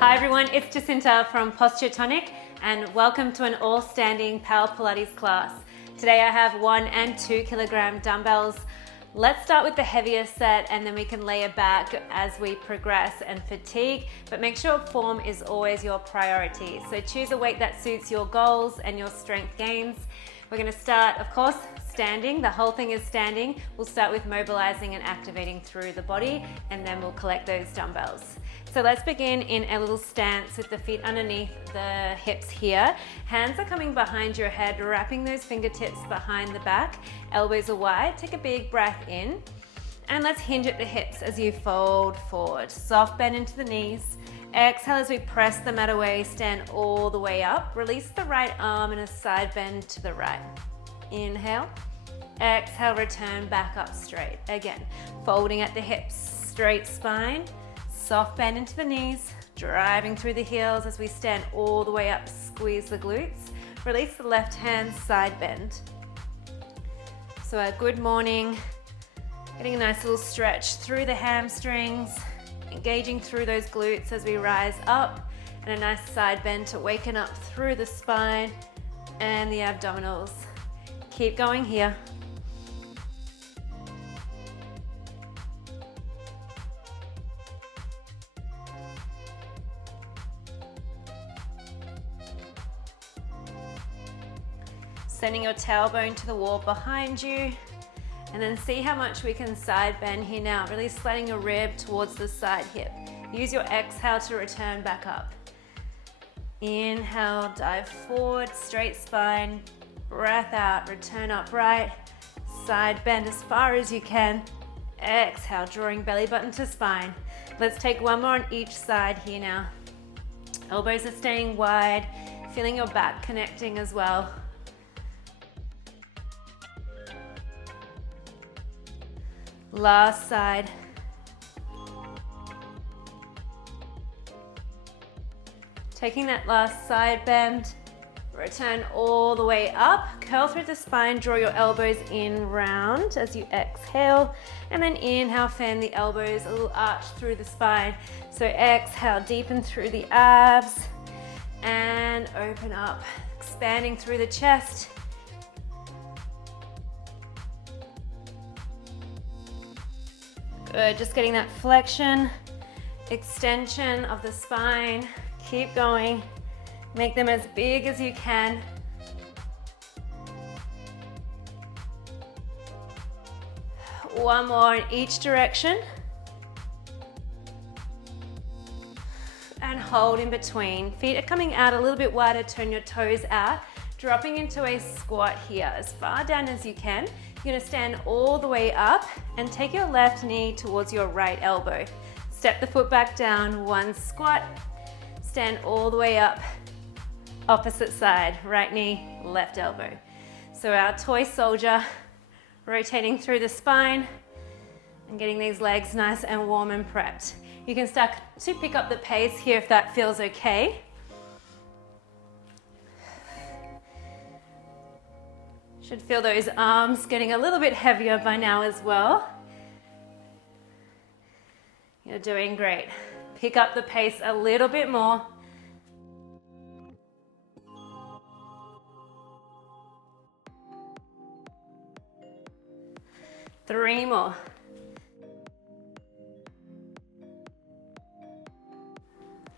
Hi everyone, it's Jacinta from Posture Tonic and welcome to an all-standing Power Pilates class. Today I have 1 and 2 kilogram dumbbells. Let's start with the heavier set and then we can layer back as we progress and fatigue, but make sure form is always your priority. So choose a weight that suits your goals and your strength gains. We're going to start, of course, standing. The whole thing is standing. We'll start with mobilizing and activating through the body, and then we'll collect those dumbbells. So let's begin in a little stance with the feet underneath the hips here. Hands are coming behind your head, wrapping those fingertips behind the back. Elbows are wide. Take a big breath in. And let's hinge at the hips as you fold forward. Soft bend into the knees. Exhale as we press the mat away, stand all the way up. Release the right arm and a side bend to the right. Inhale. Exhale, return back up straight. Again, folding at the hips, straight spine. Soft bend into the knees, driving through the heels as we stand all the way up. Squeeze the glutes. Release the left hand, side bend. So a good morning. Getting a nice little stretch through the hamstrings. Engaging through those glutes as we rise up, and a nice side bend to waken up through the spine and the abdominals. Keep going here. Sending your tailbone to the wall behind you. And then see how much we can side bend here now, really sliding your rib towards the side hip. Use your exhale to return back up. Inhale, dive forward, straight spine, breath out, return upright, side bend as far as you can. Exhale, drawing belly button to spine. Let's take one more on each side here now. Elbows are staying wide, feeling your back connecting as well. Last side. Taking that last side bend, return all the way up, curl through the spine, draw your elbows in round as you exhale, and then inhale, fan the elbows, a little arch through the spine. So exhale, deepen through the abs, and open up, expanding through the chest. Good, just getting that flexion, extension of the spine. Keep going. Make them as big as you can. One more in each direction. And hold in between. Feet are coming out a little bit wider, turn your toes out. Dropping into a squat here, as far down as you can. You're gonna stand all the way up and take your left knee towards your right elbow. Step the foot back down, one squat. Stand all the way up, opposite side, right knee, left elbow. So our toy soldier, rotating through the spine and getting these legs nice and warm and prepped. You can start to pick up the pace here if that feels okay. Should feel those arms getting a little bit heavier by now as well. You're doing great. Pick up the pace a little bit more. Three more.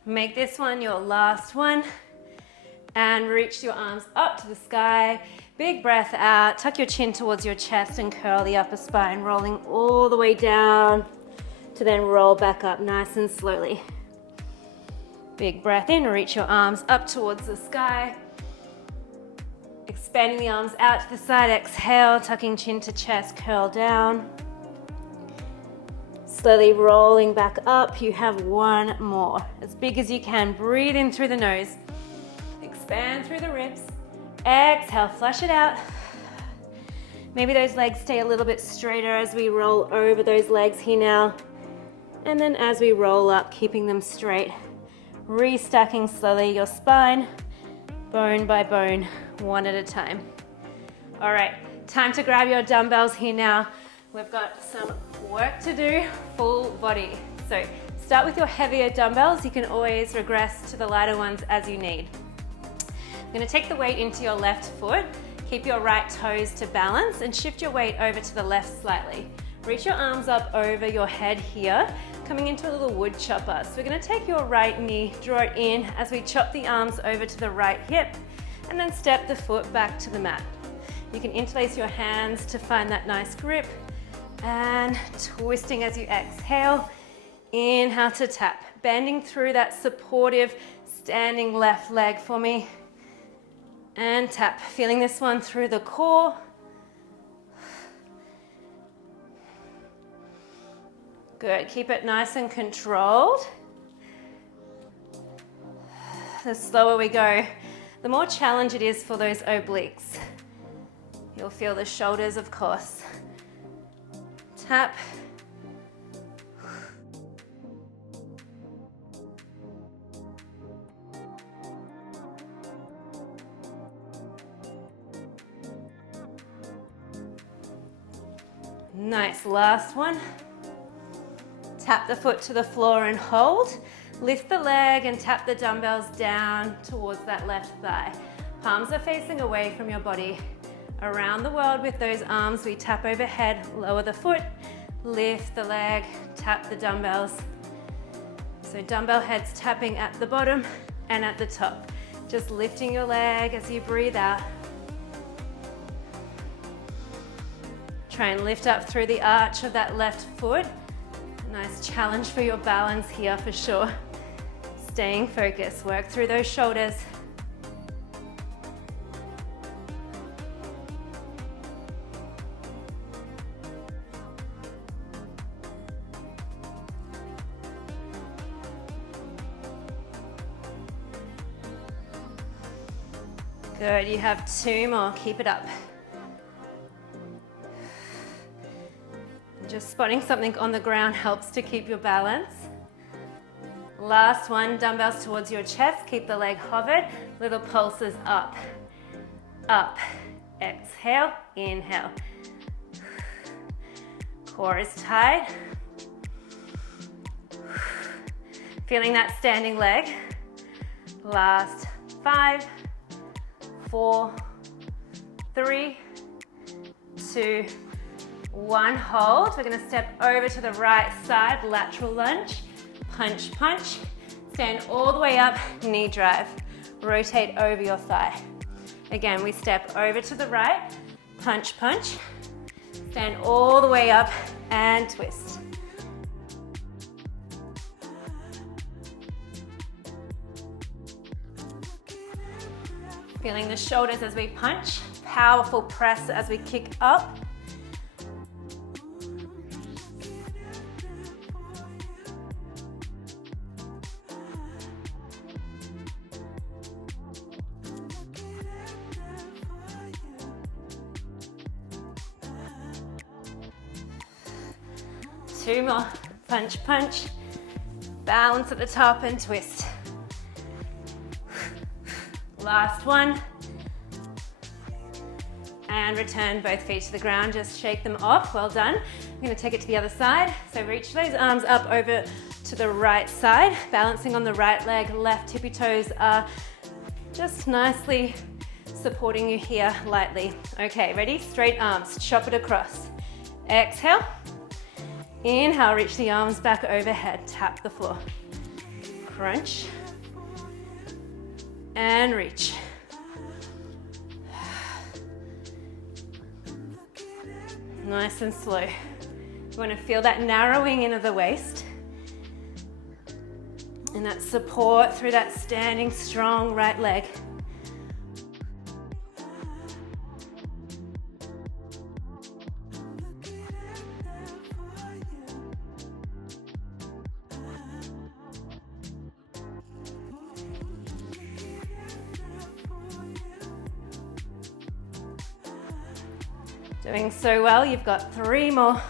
Make this one your last one. And reach your arms up to the sky. Big breath out, tuck your chin towards your chest and curl the upper spine, rolling all the way down to then roll back up nice and slowly. Big breath in, reach your arms up towards the sky. Expanding the arms out to the side, exhale, tucking chin to chest, curl down. Slowly rolling back up, you have one more. As big as you can, breathe in through the nose. Expand through the ribs. Exhale, flush it out. Maybe those legs stay a little bit straighter as we roll over those legs here now. And then as we roll up, keeping them straight. Restacking slowly your spine, bone by bone, one at a time. All right, time to grab your dumbbells here now. We've got some work to do, full body. So Start with your heavier dumbbells. You can always regress to the lighter ones as you need. You're going to take the weight into your left foot. Keep your right toes to balance and shift your weight over to the left slightly. Reach your arms up over your head here, coming into a little wood chopper. So we're going to take your right knee, draw it in as we chop the arms over to the right hip, and then step the foot back to the mat. You can interlace your hands to find that nice grip, and twisting as you exhale. Inhale to tap, bending through that supportive standing left leg for me. And tap, feeling this one through the core. Good, keep it nice and controlled. The slower we go, the more challenge it is for those obliques. You'll feel the shoulders, of course. Tap. Nice, last one. Tap the foot to the floor and hold. Lift the leg and tap the dumbbells down towards that left thigh. Palms are facing away from your body. Around the world with those arms, we tap overhead, lower the foot, lift the leg, tap the dumbbells. So dumbbell heads tapping at the bottom and at the top. Just lifting your leg as you breathe out. Try and lift up through the arch of that left foot. Nice challenge for your balance here for sure. Staying focused, work through those shoulders. Good, you have 2 more, keep it up. Just spotting something on the ground helps to keep your balance. Last one, dumbbells towards your chest, keep the leg hovered, little pulses up, up, exhale, inhale. Core is tight. Feeling that standing leg. Last 5, 4, 3, 2, 1, hold. We're going to step over to the right side, lateral lunge, punch, punch. Stand all the way up, knee drive. Rotate over your thigh. Again, we step over to the right, punch, punch. Stand all the way up and twist. Feeling the shoulders as we punch. Powerful press as we kick up. Two more, punch, punch, balance at the top and twist. Last one. And return both feet to the ground, just shake them off, well done. I'm gonna take it to the other side. So reach those arms up over to the right side, balancing on the right leg, left tippy toes are just nicely supporting you here lightly. Okay, ready? Straight arms, chop it across. Exhale. Inhale, reach the arms back overhead, tap the floor. Crunch. And reach. Nice and slow. You want to feel that narrowing in of the waist. And that support through that standing strong right leg. Doing so well, you've got 3 more.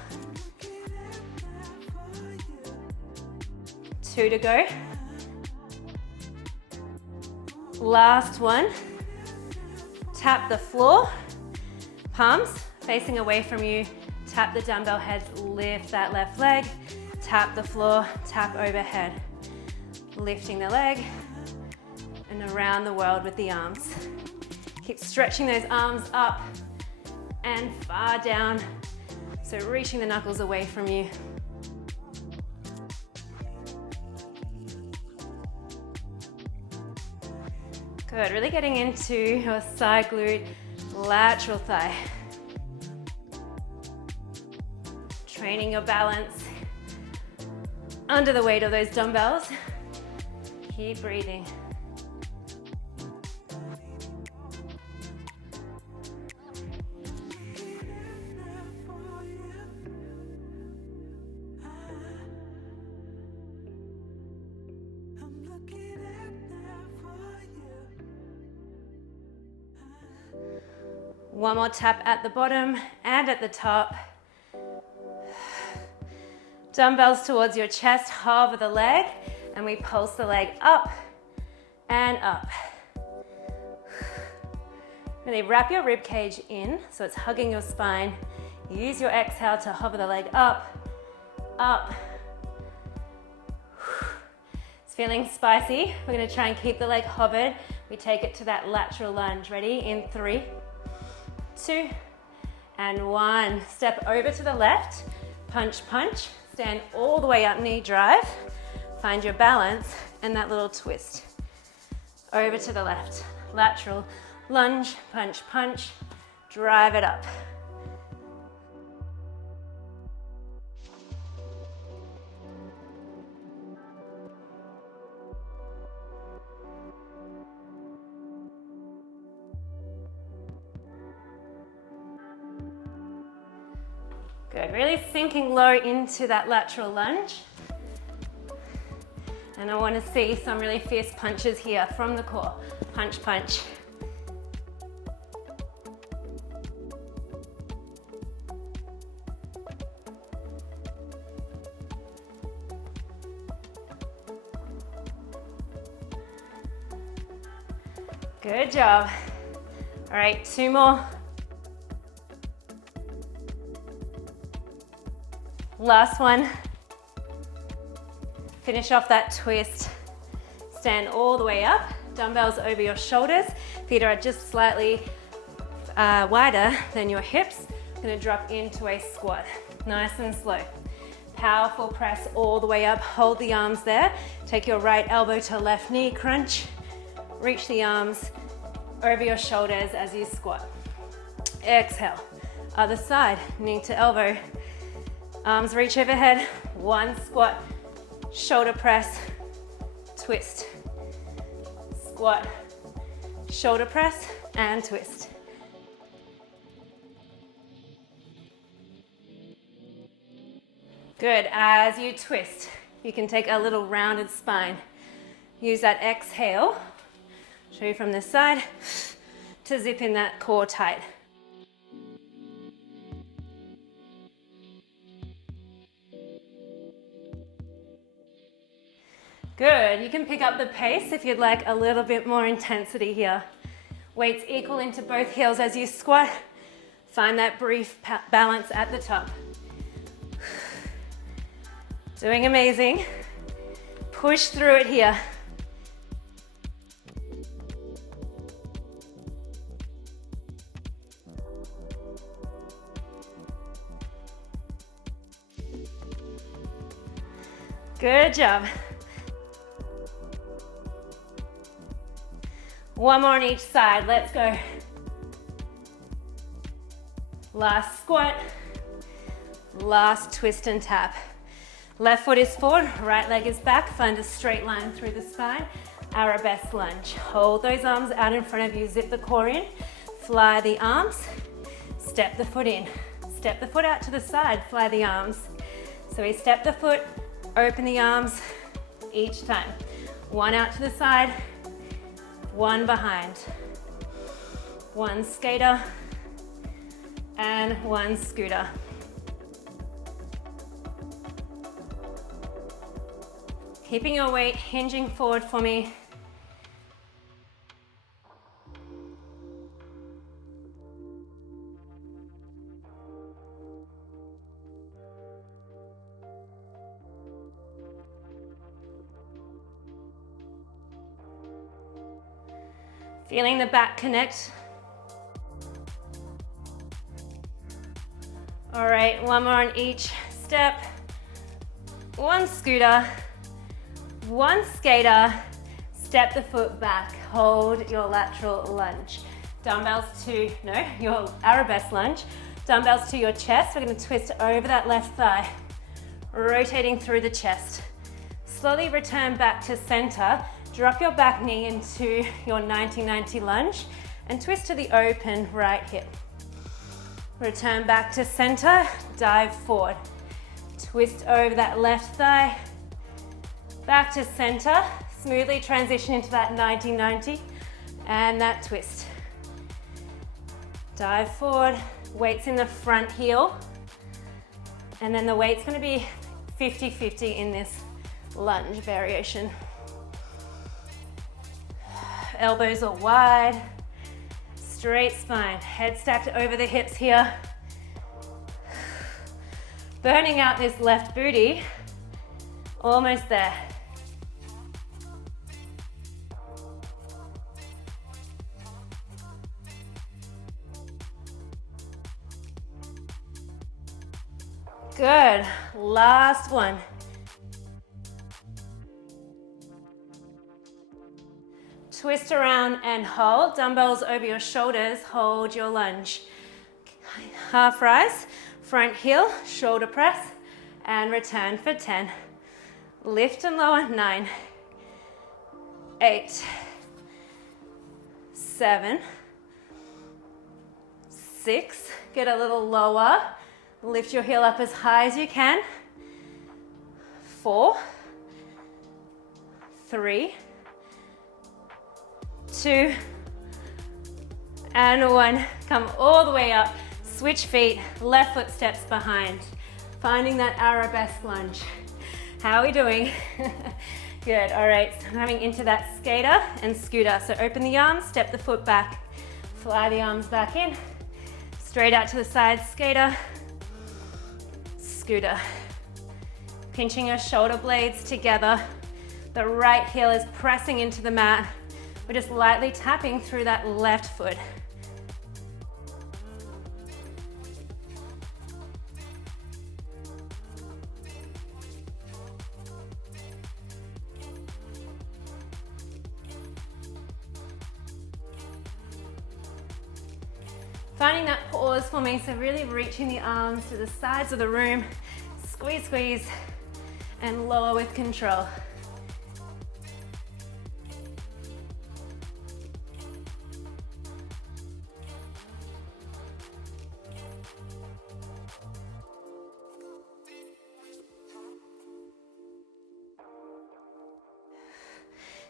2 to go. Last one. Tap the floor, palms facing away from you. Tap the dumbbell heads, lift that left leg. Tap the floor, tap overhead. Lifting the leg and around the world with the arms. Keep stretching those arms up and far down. So reaching the knuckles away from you. Good, really getting into your side glute, lateral thigh. Training your balance under the weight of those dumbbells. Keep breathing. One more tap at the bottom and at the top. Dumbbells towards your chest, hover the leg, and we pulse the leg up and up. Really wrap your rib cage in so it's hugging your spine. Use your exhale to hover the leg up, up. It's feeling spicy. We're gonna try and keep the leg hovered. We take it to that lateral lunge. Ready? In 3, 2, and 1. Step over to the left, punch, punch. Stand all the way up, knee drive. Find your balance and that little twist. Over to the left, lateral lunge, punch, punch. Drive it up. Good, really sinking low into that lateral lunge. And I want to see some really fierce punches here from the core. Punch, punch. Good job. All right, 2 more. Last one. Finish off that twist. Stand all the way up. Dumbbells over your shoulders. Feet are just slightly wider than your hips. Gonna drop into a squat. Nice and slow. Powerful press all the way up. Hold the arms there. Take your right elbow to left knee, crunch. Reach the arms over your shoulders as you squat. Exhale. Other side, knee to elbow. Arms reach overhead, 1 squat, shoulder press, twist. Squat, shoulder press, and twist. Good, as you twist, you can take a little rounded spine. Use that exhale, show you from this side, to zip in that core tight. Good, you can pick up the pace if you'd like a little bit more intensity here. Weights equal into both heels as you squat. Find that brief balance at the top. Doing amazing. Push through it here. Good job. 1 more on each side, let's go. Last squat, last twist and tap. Left foot is forward, right leg is back. Find a straight line through the spine. Arabesque lunge. Hold those arms out in front of you, zip the core in. Fly the arms, step the foot in. Step the foot out to the side, fly the arms. So we step the foot, open the arms each time. 1 out to the side, 1 behind. 1 skater and 1 scooter. Keeping your weight hinging forward for me. Feeling the back connect. All right, one more on each step. One scooter, one skater, step the foot back, hold your lateral lunge. Dumbbells to, your arabesque lunge. Dumbbells to your chest. We're gonna twist over that left thigh, rotating through the chest. Slowly return back to center. Drop your back knee into your 90-90 lunge and twist to the open right hip. Return back to center, dive forward. Twist over that left thigh, back to center, smoothly transition into that 90-90 and that twist. Dive forward, weights in the front heel, and then the weight's gonna be 50-50 in this lunge variation. Elbows are wide, straight spine, head stacked over the hips here. Burning out this left booty, almost there. Good, last one. Twist around and hold, dumbbells over your shoulders, hold your lunge. Half rise, front heel, shoulder press, and return for 10. Lift and lower, 9, 8, 7, 6, get a little lower, lift your heel up as high as you can, 4, 3, 2, and 1. Come all the way up, switch feet, left foot steps behind. Finding that arabesque lunge. How are we doing? Good, all right, so coming into that skater and scooter. So open the arms, step the foot back, fly the arms back in, straight out to the side, skater, scooter. Pinching your shoulder blades together. The right heel is pressing into the mat. We're just lightly tapping through that left foot. Finding that pause for me, so really reaching the arms to the sides of the room, squeeze, squeeze, and lower with control.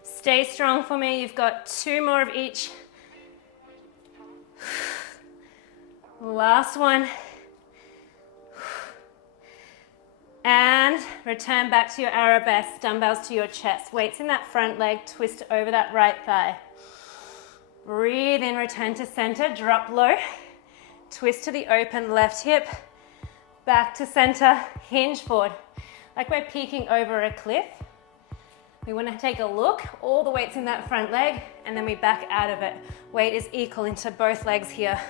Stay strong for me, you've got 2 more of each. Last one. And return back to your arabesque, dumbbells to your chest. Weights in that front leg, twist over that right thigh. Breathe in, return to center, drop low. Twist to the open left hip. Back to center, hinge forward. Like we're peeking over a cliff. We want to take a look, all the weight's in that front leg, and then we back out of it. Weight is equal into both legs here.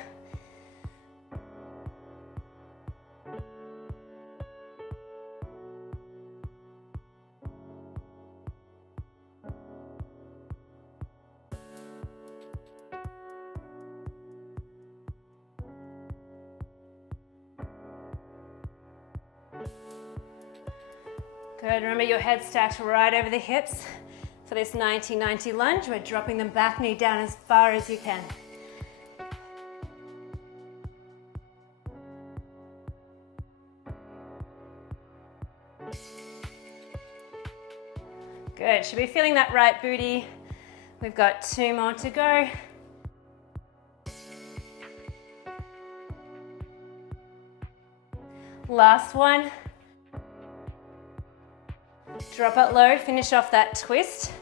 Good, remember your head stacked right over the hips. For this 90-90 lunge, we're dropping the back knee down as far as you can. Good, should be feeling that right booty. We've got 2 more to go. Last one. Drop it low, finish off that twist.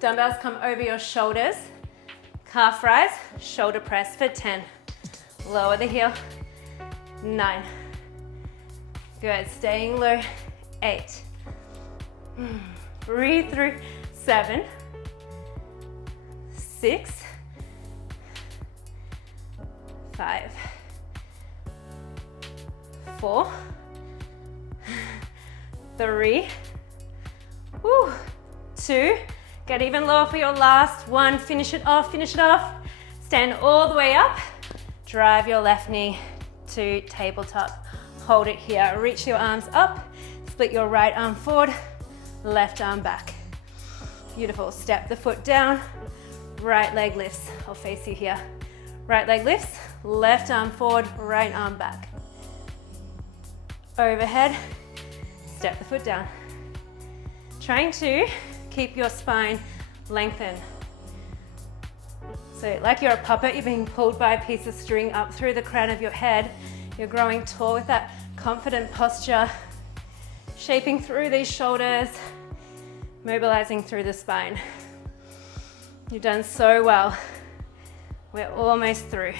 Dumbbells come over your shoulders. Calf rise, shoulder press for 10. Lower the heel, 9. Good, staying low, 8. Breathe through, 7, 6, 5, 4, 3, 2, get even lower for your last one, finish it off, stand all the way up, drive your left knee to tabletop, hold it here, reach your arms up, split your right arm forward, left arm back. Beautiful, step the foot down, right leg lifts, I'll face you here. Right leg lifts, left arm forward, right arm back. Overhead, step the foot down. Trying to keep your spine lengthened. So like you're a puppet, you're being pulled by a piece of string up through the crown of your head. You're growing tall with that confident posture, shaping through these shoulders, mobilizing through the spine. You've done so well. We're almost through.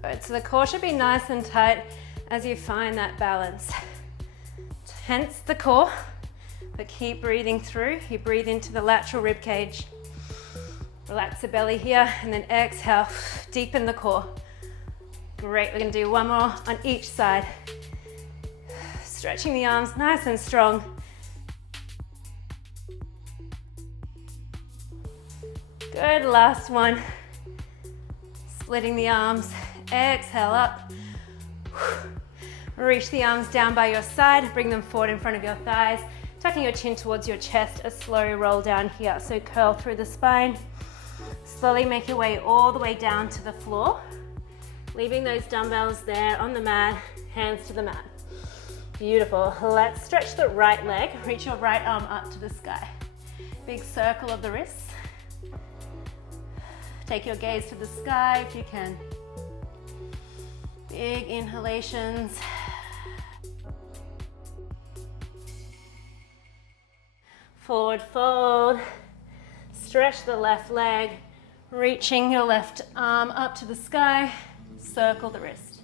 Good, so the core should be nice and tight as you find that balance. Tense the core, but keep breathing through. You breathe into the lateral rib cage. Relax the belly here, and then exhale, deepen the core. Great, we're gonna do one more on each side. Stretching the arms nice and strong. Good, last one. Splitting the arms, exhale up. Reach the arms down by your side, bring them forward in front of your thighs, tucking your chin towards your chest, a slow roll down here. So curl through the spine. Slowly make your way all the way down to the floor, leaving those dumbbells there on the mat, hands to the mat. Beautiful. Let's stretch the right leg, reach your right arm up to the sky. Big circle of the wrists. Take your gaze to the sky if you can. Big inhalations. Forward fold. Stretch the left leg, reaching your left arm up to the sky. Circle the wrist.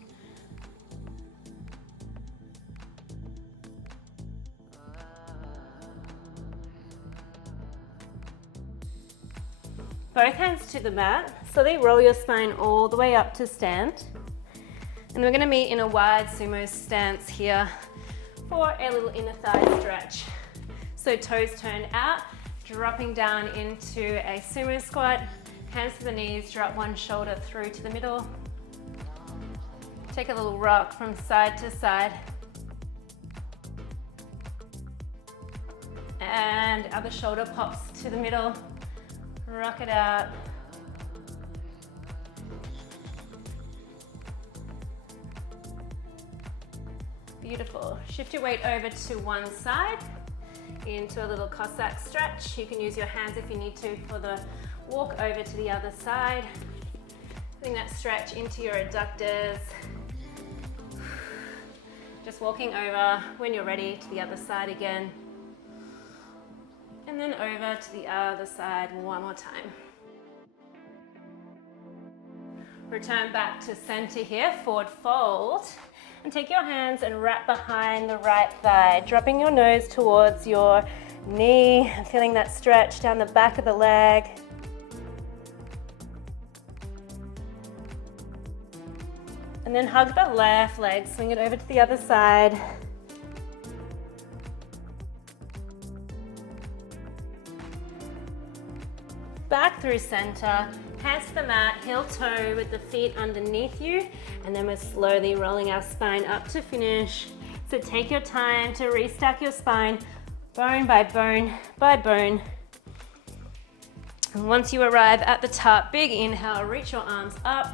Both hands to the mat, slowly roll your spine all the way up to stand. And we're gonna meet in a wide sumo stance here for a little inner thigh stretch. So toes turn out, dropping down into a sumo squat. Hands to the knees, drop one shoulder through to the middle. Take a little rock from side to side. And other shoulder pops to the middle. Rock it out. Beautiful. Shift your weight over to one side into a little Cossack stretch. You can use your hands if you need to for the walk over to the other side. Bring that stretch into your adductors. Just walking over when you're ready to the other side again. And then over to the other side one more time. Return back to center here, forward fold. And take your hands and wrap behind the right thigh, dropping your nose towards your knee, feeling that stretch down the back of the leg. And then hug the left leg, swing it over to the other side. Back through center, hands to the mat, heel toe with the feet underneath you, and then we're slowly rolling our spine up to finish. So take your time to restack your spine, bone by bone by bone. And once you arrive at the top, big inhale, reach your arms up,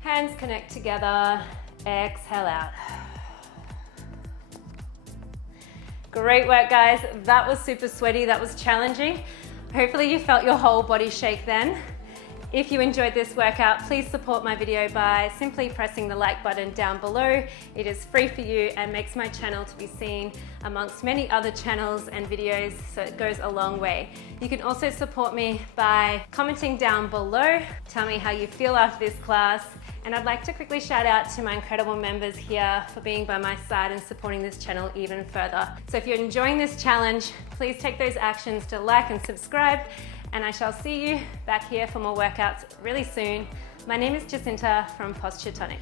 hands connect together, exhale out. Great work, guys. That was super sweaty, that was challenging. Hopefully you felt your whole body shake then. If you enjoyed this workout, please support my video by simply pressing the like button down below. It is free for you and makes my channel to be seen amongst many other channels and videos, so it goes a long way. You can also support me by commenting down below. Tell me how you feel after this class. And I'd like to quickly shout out to my incredible members here for being by my side and supporting this channel even further. So if you're enjoying this challenge, please take those actions to like and subscribe, and I shall see you back here for more workouts really soon. My name is Jacinta from Posture Tonic.